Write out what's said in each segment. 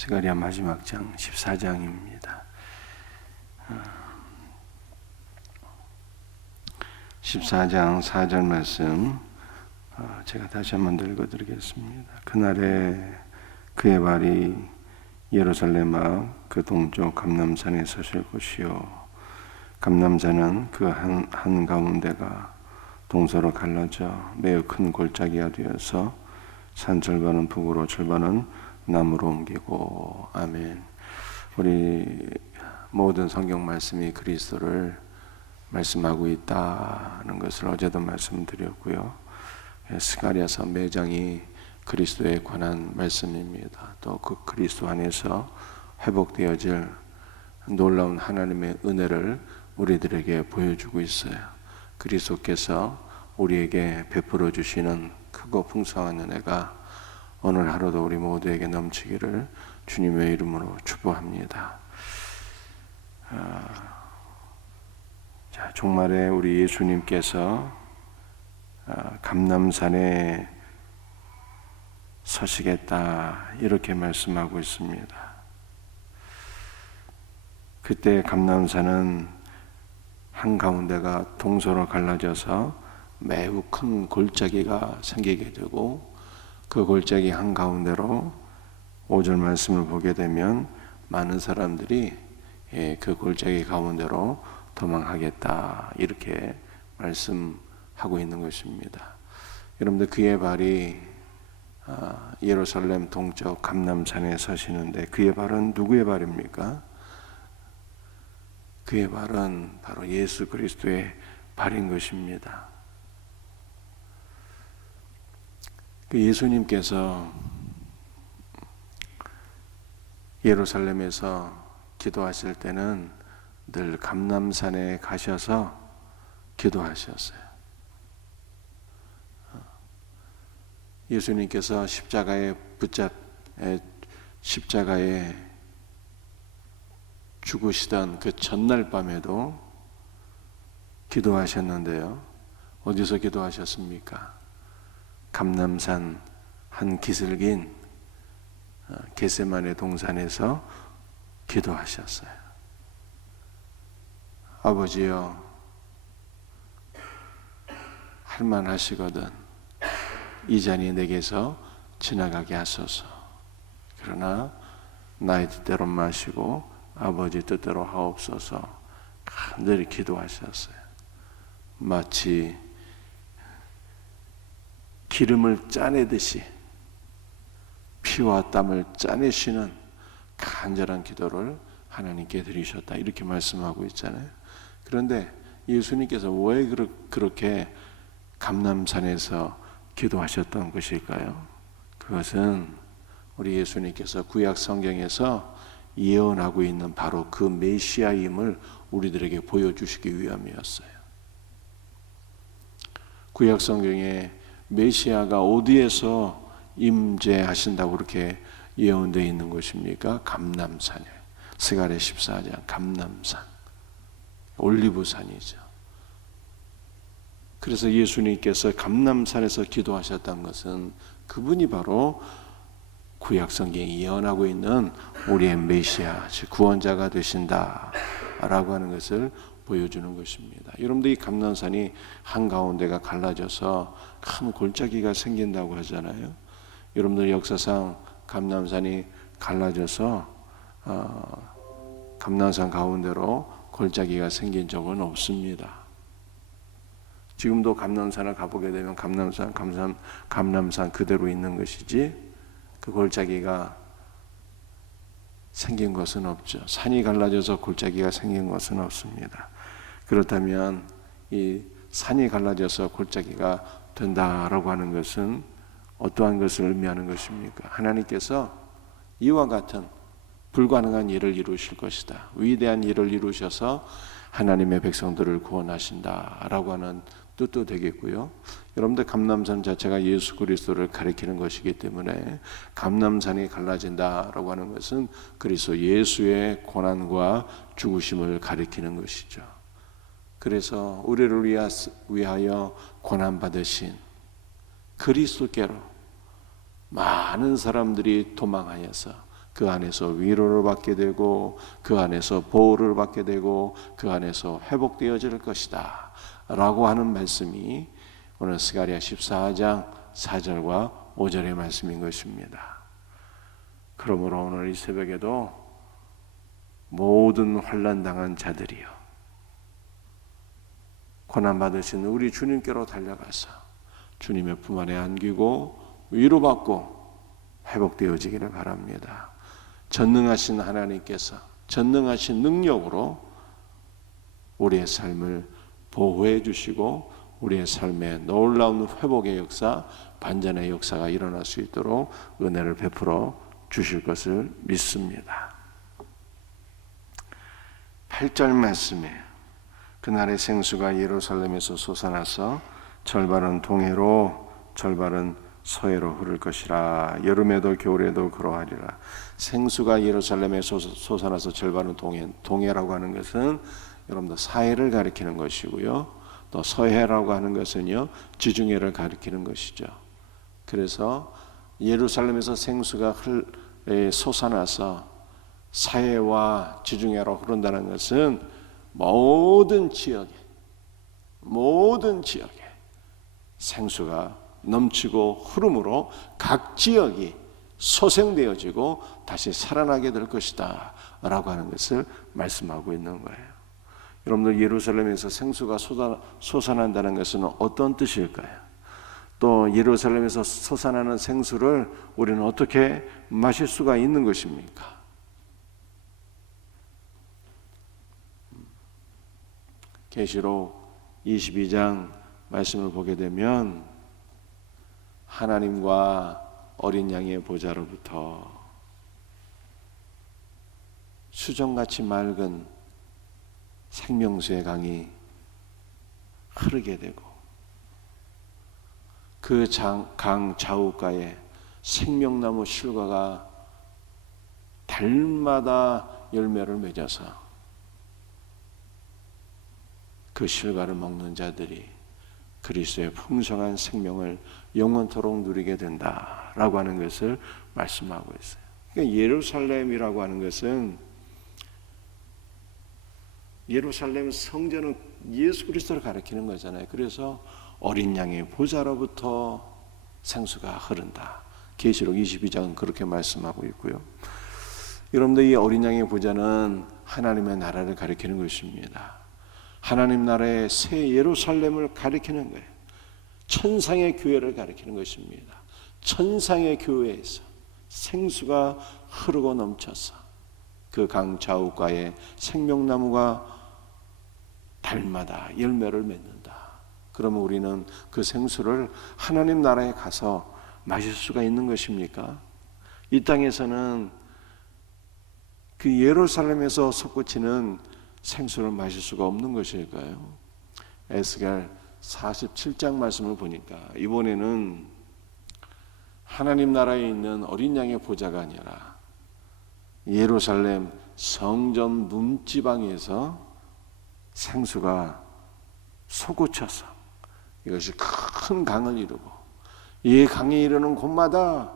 스가랴 마지막 장 14장입니다. 14장 4절 말씀 제가 다시 한번 읽어드리겠습니다. 그날에 그의 발이 예루살렘 앞 그 동쪽 감람산에 서실 것이요 감람산은 그 한가운데가 동서로 갈라져 매우 큰 골짜기가 되어서 산 절반은 북으로 절반은 남으로 옮기고. 아멘. 우리 모든 성경 말씀이 그리스도를 말씀하고 있다는 것을 어제도 말씀드렸고요. 스가랴서 매장이 그리스도에 관한 말씀입니다. 또 그 그리스도 안에서 회복되어질 놀라운 하나님의 은혜를 우리들에게 보여주고 있어요. 그리스도께서 우리에게 베풀어 주시는 크고 풍성한 은혜가 오늘 하루도 우리 모두에게 넘치기를 주님의 이름으로 축복합니다. 종말에 우리 예수님께서 감람산에 서시겠다 이렇게 말씀하고 있습니다. 그때 감람산은 한가운데가 동서로 갈라져서 매우 큰 골짜기가 생기게 되고 그 골짜기 한가운데로 5절 말씀을 보게 되면 많은 사람들이 그 골짜기 가운데로 도망하겠다 이렇게 말씀하고 있는 것입니다. 여러분들 그의 발이 예루살렘 동쪽 감람산에 서시는데 그의 발은 누구의 발입니까? 그의 발은 바로 예수 그리스도의 발인 것입니다. 그 예수님께서 예루살렘에서 기도하실 때는 늘 감람산에 가셔서 기도하셨어요. 예수님께서 십자가에 죽으시던 그 전날 밤에도 기도하셨는데요. 어디서 기도하셨습니까? 감람산 한 기슭인 겟세마네 동산에서 기도하셨어요. 아버지여, 할만하시거든 이 잔이 내게서 지나가게 하소서. 그러나 나의 뜻대로 마시고 아버지 뜻대로 하옵소서. 간절히 기도하셨어요. 마치 기름을 짜내듯이 피와 땀을 짜내시는 간절한 기도를 하나님께 드리셨다 이렇게 말씀하고 있잖아요. 그런데 예수님께서 왜 그렇게 감람산에서 기도하셨던 것일까요? 그것은 우리 예수님께서 구약 성경에서 예언하고 있는 바로 그 메시아임을 우리들에게 보여주시기 위함이었어요. 구약 성경에 메시아가 어디에서 임재하신다고 그렇게 예언되어 있는 것입니까? 감람산에. 스가랴 14장 감람산, 올리브산이죠. 그래서 예수님께서 감람산에서 기도하셨던 것은 그분이 바로 구약 성경이 예언하고 있는 우리의 메시아, 즉 구원자가 되신다라고 하는 것을 보여주는 것입니다. 여러분들 이 감람산이 한가운데가 갈라져서 큰 골짜기가 생긴다고 하잖아요. 여러분들 역사상 감람산이 갈라져서 감람산 가운데로 골짜기가 생긴 적은 없습니다. 지금도 감람산을 가보게 되면 감람산 그대로 있는 것이지 그 골짜기가 생긴 것은 없죠. 산이 갈라져서 골짜기가 생긴 것은 없습니다. 그렇다면 이 산이 갈라져서 골짜기가 된다라고 하는 것은 어떠한 것을 의미하는 것입니까? 하나님께서 이와 같은 불가능한 일을 이루실 것이다. 위대한 일을 이루셔서 하나님의 백성들을 구원하신다라고 하는 뜻도 되겠고요. 여러분들 감람산 자체가 예수 그리스도를 가리키는 것이기 때문에 감람산이 갈라진다라고 하는 것은 그리스도 예수의 고난과 죽으심을 가리키는 것이죠. 그래서 우리를 위하여 고난받으신 그리스도께로 많은 사람들이 도망하여서 그 안에서 위로를 받게 되고 그 안에서 보호를 받게 되고 그 안에서 회복되어질 것이다 라고 하는 말씀이 오늘 스가랴 14장 4절과 5절의 말씀인 것입니다. 그러므로 오늘 이 새벽에도 모든 환난 당한 자들이요 고난 받으신 우리 주님께로 달려가서 주님의 품 안에 안기고 위로받고 회복되어지기를 바랍니다. 전능하신 하나님께서 전능하신 능력으로 우리의 삶을 보호해 주시고 우리의 삶에 놀라운 회복의 역사, 반전의 역사가 일어날 수 있도록 은혜를 베풀어 주실 것을 믿습니다. 8절 말씀에 그날의 생수가 예루살렘에서 솟아나서 절반은 동해로 절반은 서해로 흐를 것이라. 여름에도 겨울에도 그러하리라. 생수가 예루살렘에서 솟아나서 절반은 동해라고 하는 것은 여러분들 사해를 가리키는 것이고요. 또 서해라고 하는 것은요 지중해를 가리키는 것이죠. 그래서 예루살렘에서 생수가 솟아나서 사해와 지중해로 흐른다는 것은 모든 지역에 생수가 넘치고 흐름으로 각 지역이 소생되어지고 다시 살아나게 될 것이다 라고 하는 것을 말씀하고 있는 거예요. 여러분들 예루살렘에서 생수가 솟아난다는 것은 어떤 뜻일까요? 또 예루살렘에서 솟아나는 생수를 우리는 어떻게 마실 수가 있는 것입니까? 계시록 22장 말씀을 보게 되면 하나님과 어린 양의 보좌로부터 수정같이 맑은 생명수의 강이 흐르게 되고 그 강 좌우가에 생명나무 실과가 달마다 열매를 맺어서 그 실과를 먹는 자들이 그리스도의 풍성한 생명을 영원토록 누리게 된다라고 하는 것을 말씀하고 있어요. 그러니까 예루살렘이라고 하는 것은 예루살렘 성전은 예수 그리스도를 가리키는 거잖아요. 그래서 어린 양의 보좌로부터 생수가 흐른다. 계시록 22장은 그렇게 말씀하고 있고요. 여러분들 이 어린 양의 보좌는 하나님의 나라를 가리키는 것입니다. 하나님 나라의 새 예루살렘을 가리키는 거예요. 천상의 교회를 가리키는 것입니다. 천상의 교회에서 생수가 흐르고 넘쳐서 그 강 좌우가에 생명나무가 달마다 열매를 맺는다. 그러면 우리는 그 생수를 하나님 나라에 가서 마실 수가 있는 것입니까? 이 땅에서는 그 예루살렘에서 솟구치는 생수를 마실 수가 없는 것일까요? 에스겔 47장 말씀을 보니까 이번에는 하나님 나라에 있는 어린 양의 보좌가 아니라 예루살렘 성전 문지방에서 생수가 솟구쳐서 이것이 큰 강을 이루고 이 강이 이르는 곳마다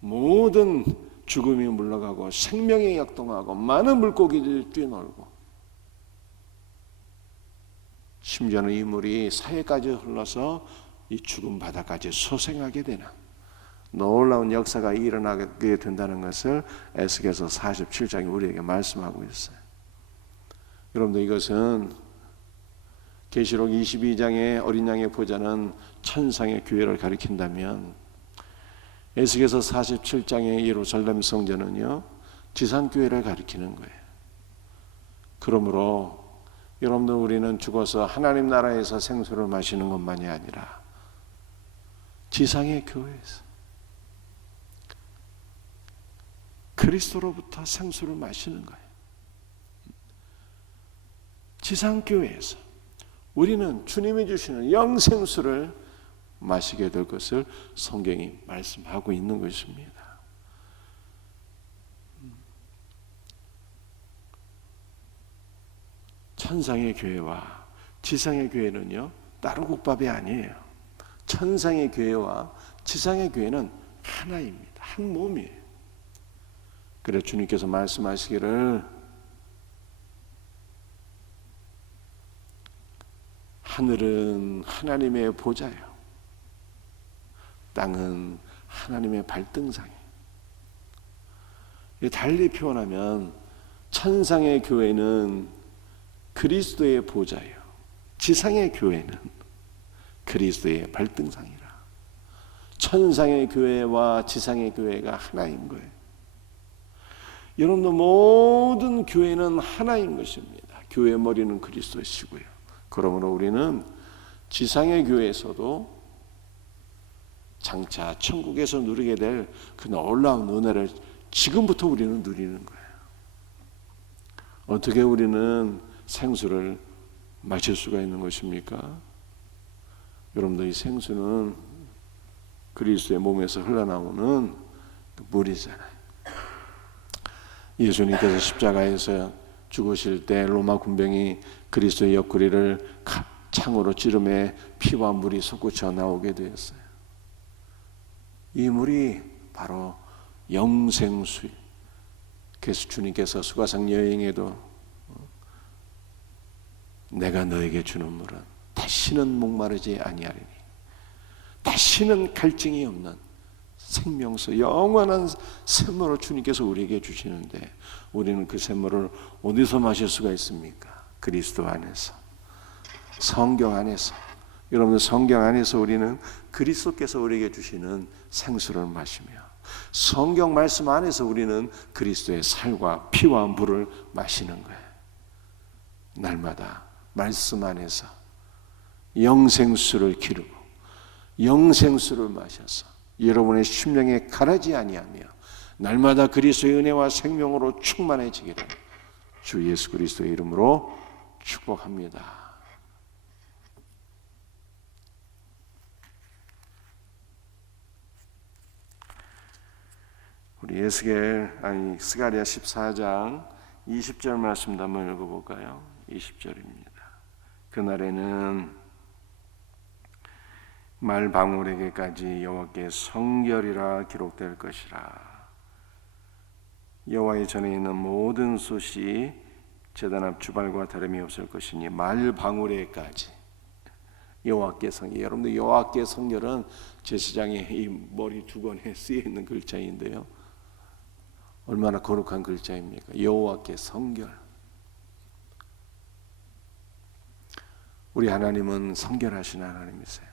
모든 죽음이 물러가고 생명이 역동하고 많은 물고기들이 뛰놀고 심지어는 이 물이 사해까지 흘러서 이 죽은 바다까지 소생하게 되는 놀라운 역사가 일어나게 된다는 것을 에스겔서 47장이 우리에게 말씀하고 있어요. 여러분들 이것은 계시록 22장의 어린 양의 보좌는 천상의 교회를 가리킨다면 에스겔서 47장의 예루살렘 성전은요 지상교회를 가리키는 거예요. 그러므로 여러분들 우리는 죽어서 하나님 나라에서 생수를 마시는 것만이 아니라 지상의 교회에서 그리스도로부터 생수를 마시는 거예요. 지상교회에서 우리는 주님이 주시는 영생수를 마시게 될 것을 성경이 말씀하고 있는 것입니다. 천상의 교회와 지상의 교회는요 다른 국밥이 아니에요. 천상의 교회와 지상의 교회는 하나입니다. 한 몸이에요. 그래 주님께서 말씀하시기를 하늘은 하나님의 보좌요, 땅은 하나님의 발등상이에요. 달리 표현하면 천상의 교회는 그리스도의 보좌예요, 지상의 교회는 그리스도의 발등상이라. 천상의 교회와 지상의 교회가 하나인 거예요. 여러분들 모든 교회는 하나인 것입니다. 교회의 머리는 그리스도시고요. 그러므로 우리는 지상의 교회에서도 장차 천국에서 누리게 될 그 놀라운 은혜를 지금부터 우리는 누리는 거예요. 어떻게 우리는 생수를 마실 수가 있는 것입니까? 여러분들 이 생수는 그리스도의 몸에서 흘러나오는 물이잖아요. 예수님께서 십자가에서 죽으실 때 로마 군병이 그리스도의 옆구리를 창으로 찌르매 피와 물이 솟구쳐 나오게 되었어요. 이 물이 바로 영생수예요. 그래서 주님께서 수가성 여행에도 내가 너에게 주는 물은 다시는 목마르지 아니하리니 다시는 갈증이 없는 생명수, 영원한 샘물을 주님께서 우리에게 주시는데 우리는 그 샘물을 어디서 마실 수가 있습니까? 그리스도 안에서, 성경 안에서. 여러분, 성경 안에서 우리는 그리스도께서 우리에게 주시는 생수를 마시며 성경 말씀 안에서 우리는 그리스도의 살과 피와 물을 마시는 거예요. 날마다 말씀 안에서 영생수를 기르고 영생수를 마셔서 여러분의 심령에 가라지 아니하며 날마다 그리스도의 은혜와 생명으로 충만해지기를 주 예수 그리스도의 이름으로 축복합니다. 우리 스가랴 14장 20절 말씀도 한번 읽어볼까요? 20절입니다. 그날에는 말방울에게까지 여호와께 성결이라 기록될 것이라. 여호와의 전에 있는 모든 솥이 제단 앞 주발과 다름이 없을 것이니 말방울에까지 여호와께 성결. 여러분들 여호와께 성결은 제사장의 이 머리 두 건에 쓰여 있는 글자인데요, 얼마나 거룩한 글자입니까? 여호와께 성결. 우리 하나님은 성결하신 하나님이세요.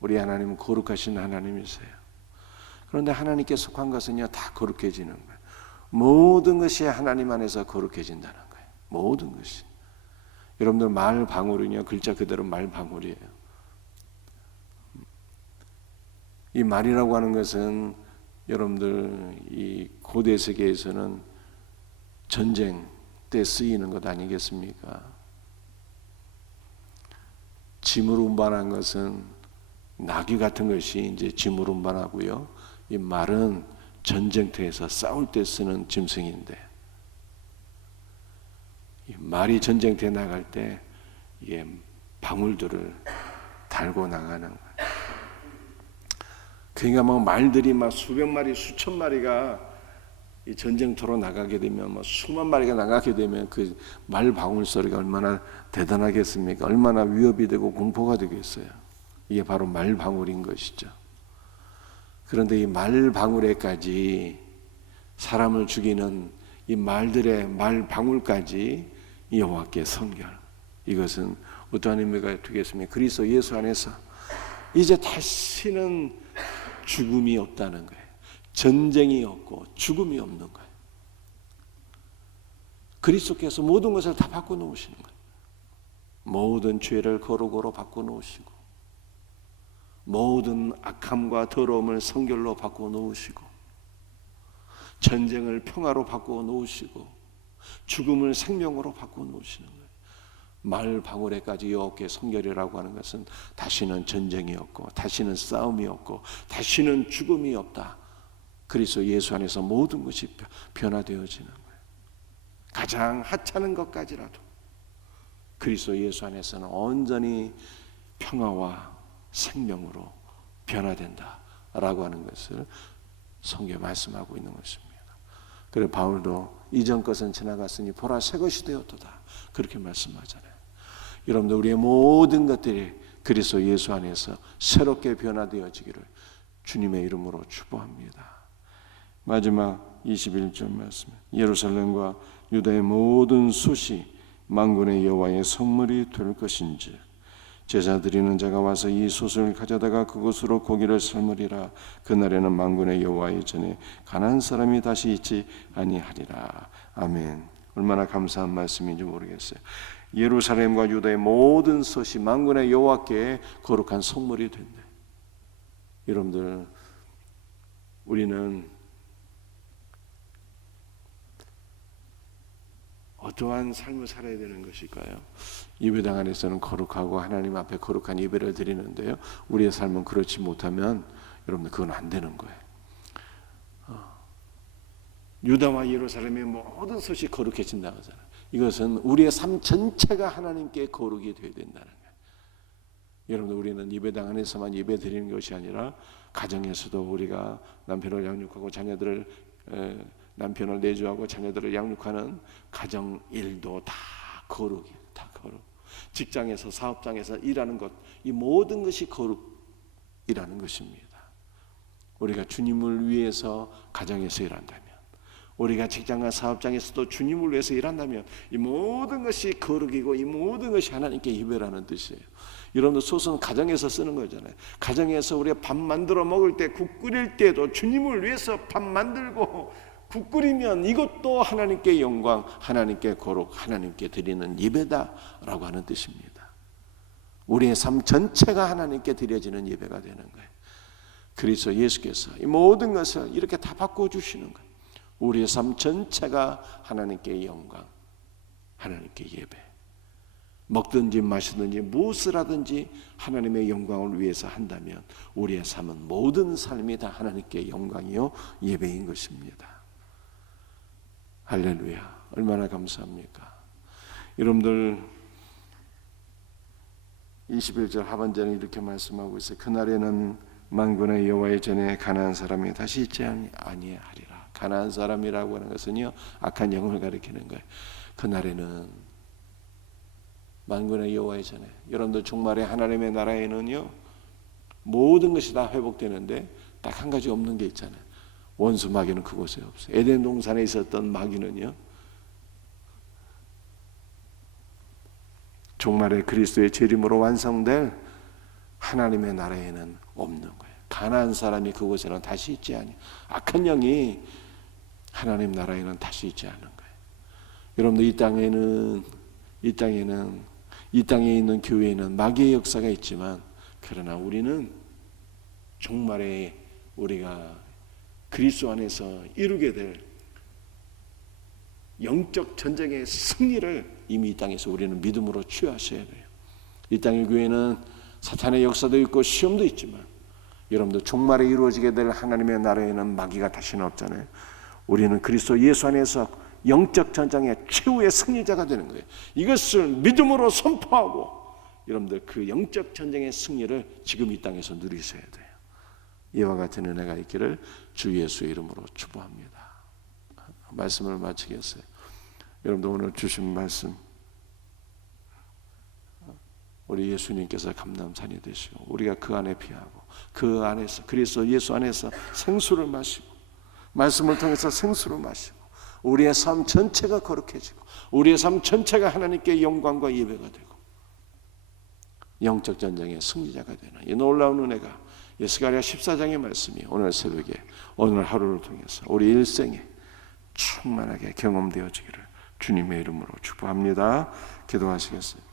우리 하나님은 거룩하신 하나님이세요. 그런데 하나님께 속한 것은요 다 거룩해지는 거예요. 모든 것이 하나님 안에서 거룩해진다는 거예요. 모든 것이. 여러분들 말방울은요 글자 그대로 말방울이에요. 이 말이라고 하는 것은 여러분들 이 고대 세계에서는 전쟁 때 쓰이는 것 아니겠습니까? 짐을 운반한 것은 나귀 같은 것이 이제 짐을 운반하고요. 이 말은 전쟁터에서 싸울 때 쓰는 짐승인데, 이 말이 전쟁터에 나갈 때 이게 방울들을 달고 나가는 거예요. 그러니까 막 말들이 막 수백 마리, 수천 마리가 이 전쟁터로 나가게 되면, 뭐 수만 마리가 나가게 되면 그 말 방울 소리가 얼마나 대단하겠습니까? 얼마나 위협이 되고 공포가 되겠어요. 이게 바로 말 방울인 것이죠. 그런데 이 말 방울에까지 사람을 죽이는 이 말들의 말 방울까지 여호와께 성결. 이것은 어떠한 의미가 되겠습니까? 그리스도 예수 안에서 이제 다시는 죽음이 없다는 거예요. 전쟁이 없고 죽음이 없는 거예요. 그리스도께서 모든 것을 다 바꿔놓으시는 거예요. 모든 죄를 거룩으로 바꿔놓으시고 모든 악함과 더러움을 성결로 바꿔놓으시고 전쟁을 평화로 바꿔놓으시고 죽음을 생명으로 바꿔놓으시는 거예요. 말 방울에까지 여호와께 성결이라고 하는 것은 다시는 전쟁이 없고 다시는 싸움이 없고 다시는 죽음이 없다. 그리스도 예수 안에서 모든 것이 변화되어지는 거예요. 가장 하찮은 것까지라도 그리스도 예수 안에서는 온전히 평화와 생명으로 변화된다라고 하는 것을 성경에 말씀하고 있는 것입니다. 그래 바울도 이전 것은 지나갔으니 보라 새 것이 되었도다 그렇게 말씀하잖아요. 여러분들 우리의 모든 것들이 그리스도 예수 안에서 새롭게 변화되어지기를 주님의 이름으로 축복합니다. 마지막 21절 말씀. 예루살렘과 유다의 모든 숫이 만군의 여호와의 성물이 될 것인지 제사 드리는 자가 와서 이 숫을 가져다가 그곳으로 고기를 삶으리라. 그날에는 만군의 여호와의 전에 가난한 사람이 다시 있지 아니하리라. 아멘. 얼마나 감사한 말씀인지 모르겠어요. 예루살렘과 유다의 모든 숫이 만군의 여호와께 거룩한 성물이 된대. 여러분들 우리는 어떠한 삶을 살아야 되는 것일까요? 예배당 안에서는 거룩하고 하나님 앞에 거룩한 예배를 드리는데요, 우리의 삶은 그렇지 못하면 여러분들 그건 안 되는 거예요. 유다와 예루살렘의 모든 숫이 거룩해진다고 하잖아요. 이것은 우리의 삶 전체가 하나님께 거룩이 되어야 된다는 거예요. 여러분들 우리는 예배당 안에서만 예배 드리는 것이 아니라 가정에서도 우리가 남편을 양육하고 남편을 내조하고 자녀들을 양육하는 가정 일도 다 거룩이에요. 다 거룩. 직장에서 사업장에서 일하는 것, 이 모든 것이 거룩이라는 것입니다. 우리가 주님을 위해서 가정에서 일한다면, 우리가 직장과 사업장에서도 주님을 위해서 일한다면 이 모든 것이 거룩이고 이 모든 것이 하나님께 예배라는 뜻이에요. 여러분들 솥은 가정에서 쓰는 거잖아요. 가정에서 우리가 밥 만들어 먹을 때, 국 끓일 때도 주님을 위해서 밥 만들고 국 끓이면 이것도 하나님께 영광, 하나님께 거룩, 하나님께 드리는 예배다라고 하는 뜻입니다. 우리의 삶 전체가 하나님께 드려지는 예배가 되는 거예요. 그래서 예수께서 이 모든 것을 이렇게 다 바꿔주시는 거예요. 우리의 삶 전체가 하나님께 영광, 하나님께 예배. 먹든지 마시든지 무엇을 하든지 하나님의 영광을 위해서 한다면 우리의 삶은 모든 삶이 다 하나님께 영광이요 예배인 것입니다. 할렐루야. 얼마나 감사합니까? 여러분들 21절 하반절에 이렇게 말씀하고 있어요. 그날에는 만군의 여호와의 전에 가난한 사람이 다시 있지 아니하리라. 가난한 사람이라고 하는 것은요, 악한 영을 가리키는 거예요. 그날에는 만군의 여호와의 전에, 여러분들 종말에 하나님의 나라에는요 모든 것이 다 회복되는데 딱 한 가지 없는 게 있잖아요. 원수 마귀는 그곳에 없어요. 에덴 동산에 있었던 마귀는요, 종말에 그리스도의 재림으로 완성될 하나님의 나라에는 없는 거예요. 가난한 사람이 그곳에는 다시 있지 아니, 악한 영이 하나님 나라에는 다시 있지 않은 거예요. 여러분들 이 땅에 있는 교회에는 마귀의 역사가 있지만, 그러나 우리는 종말에 우리가 그리스도 안에서 이루게 될 영적 전쟁의 승리를 이미 이 땅에서 우리는 믿음으로 취하셔야 돼요. 이 땅의 교회는 사탄의 역사도 있고 시험도 있지만, 여러분들 종말에 이루어지게 될 하나님의 나라에는 마귀가 다시는 없잖아요. 우리는 그리스도 예수 안에서 영적 전쟁의 최후의 승리자가 되는 거예요. 이것을 믿음으로 선포하고 여러분들 그 영적 전쟁의 승리를 지금 이 땅에서 누리셔야 돼요. 이와 같은 은혜가 있기를 주 예수의 이름으로 축복합니다. 말씀을 마치겠어요. 여러분들 오늘 주신 말씀, 우리 예수님께서 감람산이 되시고 우리가 그 안에 피하고 그 안에서 그리스도 예수 안에서 생수를 마시고 말씀을 통해서 생수를 마시고 우리의 삶 전체가 거룩해지고 우리의 삶 전체가 하나님께 영광과 예배가 되고 영적 전쟁의 승리자가 되는 이 놀라운 은혜가 스가랴 14장의 말씀이 오늘 새벽에 오늘 하루를 통해서 우리 일생에 충만하게 경험되어지기를 주님의 이름으로 축복합니다. 기도하시겠습니다.